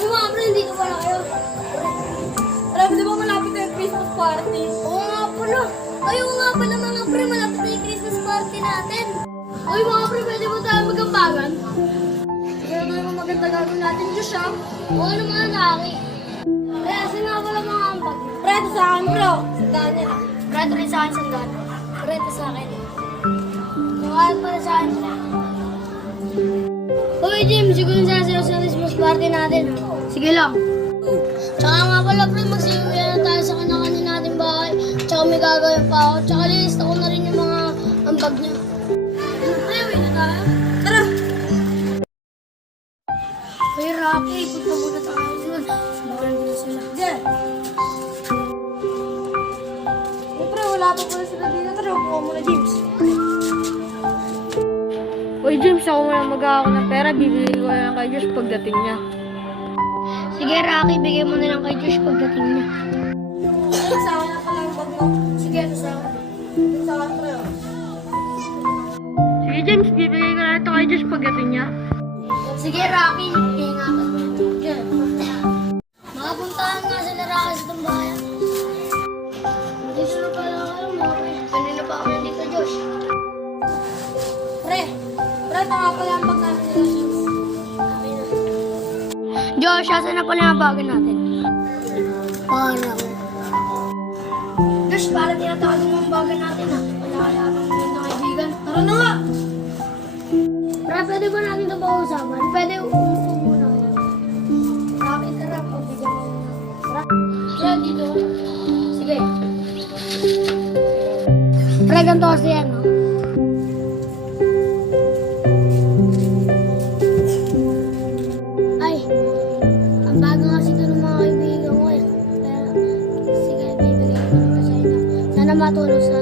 Yung mga pre, hindi ko pala kayo. Alam, di ba malapit na yung Christmas party? Oo nga pala. Ayaw nga pala mga pre, malapit na yung Christmas party natin. Uy mga pre, pwede ba tayo magambagan? Kaya tayo maganda gagawin natin, Diyos ah. Oo naman, naki. Kaya saan nga pala mga ambag? Pre, ito sa akin bro. Sandaan nila. Pre, ito rin sa akin sandaan. Pre, ito sa akin. Mukhaan pala sa akin. Uy Jim, siguro sasayaw sa Christmas party natin. Sige lang. Tsaka nga pala pre, magsiuwi na tayo sa kanya-kanya natin bahay. Tsaka may gagawin pa ako. Tsaka lilista ko na rin yung mga ambag niya. Pre, uwi na tayo. Tara! Uy Rocky, punta muna tayo dun. Bawal mo na sila. Diyan! Uy pre, wala pa pala sila dito. Tara, upo muna James. Uy, James, ako muna mag-ako ng pera. Bibili ko na lang kay Josh pagdating niya. Sige Rocky, bigay mo na lang kay Josh pagdating niya. Ay, sa akin na pala yung bag mo. Sige, ito sa akin. Ito sa akin pre. Sige, James, bibigay ko na ito kay Josh pagdating niya. Sige, Rocky. Ingatan mo. Diyan. Makapuntahan nga sila Rocky sa tambayan. Dito na pala kayo, mga pre. Kanina pa ako nandito, Josh. Pre, ito nga pala ang bag namin nila, James. Amin na. Josh, asan na pala yung bagay natin? Paano? Josh, para tinatawag mo ang bagay natin, ha? Wala kaya akong mga kaibigan. Tara na nga! Pre, pwede ba natin ito pausapan? Pwede umupo muna kayo. Rocky, tara, pagbigyan mo muna. Tara. Pre, dito. Sige. Pre, ganito kasi yan, no? Ay, ang bago kasi ito ng mga kaibigan ko eh. Pero, sige, bibigyan ko na sa inyo. Sana matulog sa